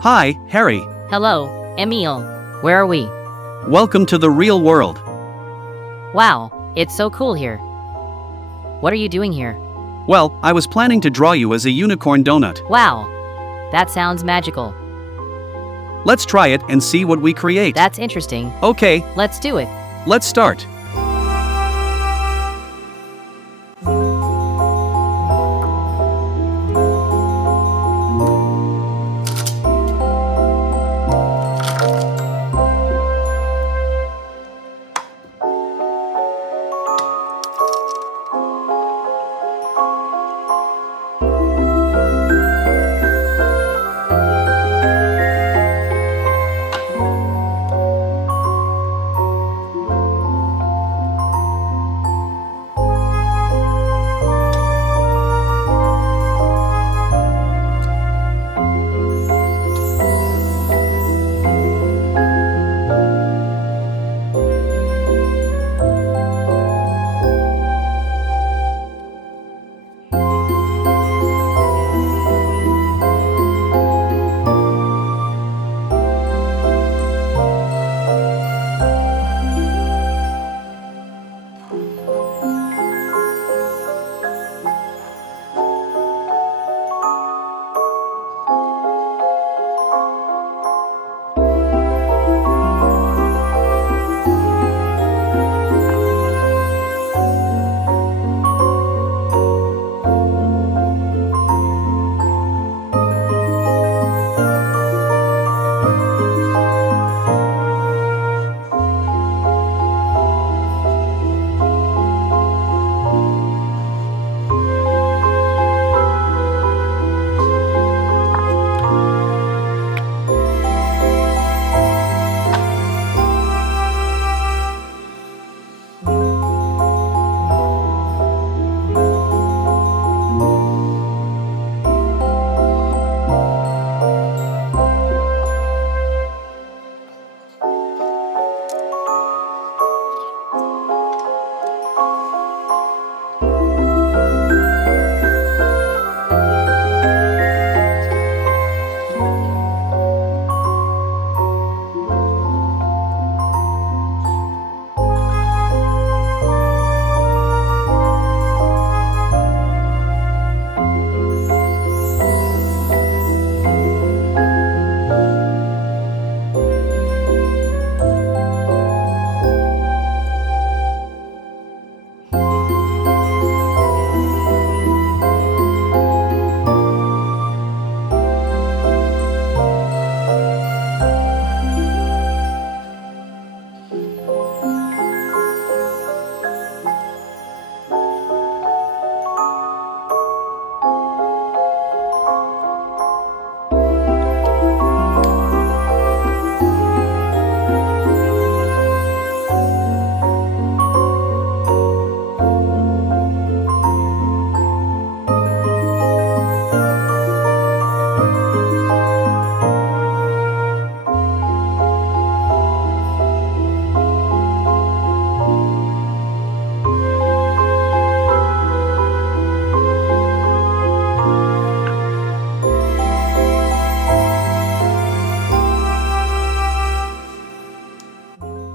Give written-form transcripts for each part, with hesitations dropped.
Hi, Harry. Hello, Emil. Where are we? Welcome to the real world. Wow, it's so cool here. What are you doing here? Well, I was planning to draw you as a unicorn donut. Wow, that sounds magical. Let's try it and see what we create. That's interesting. Okay, Let's do it. let's start.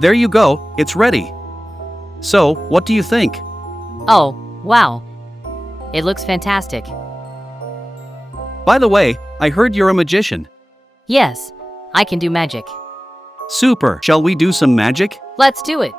There you go, it's ready. So, what do you think? Oh, wow. It looks fantastic. By the way, I heard you're a magician. Yes, I can do magic. Super. Shall we do some magic? Let's do it.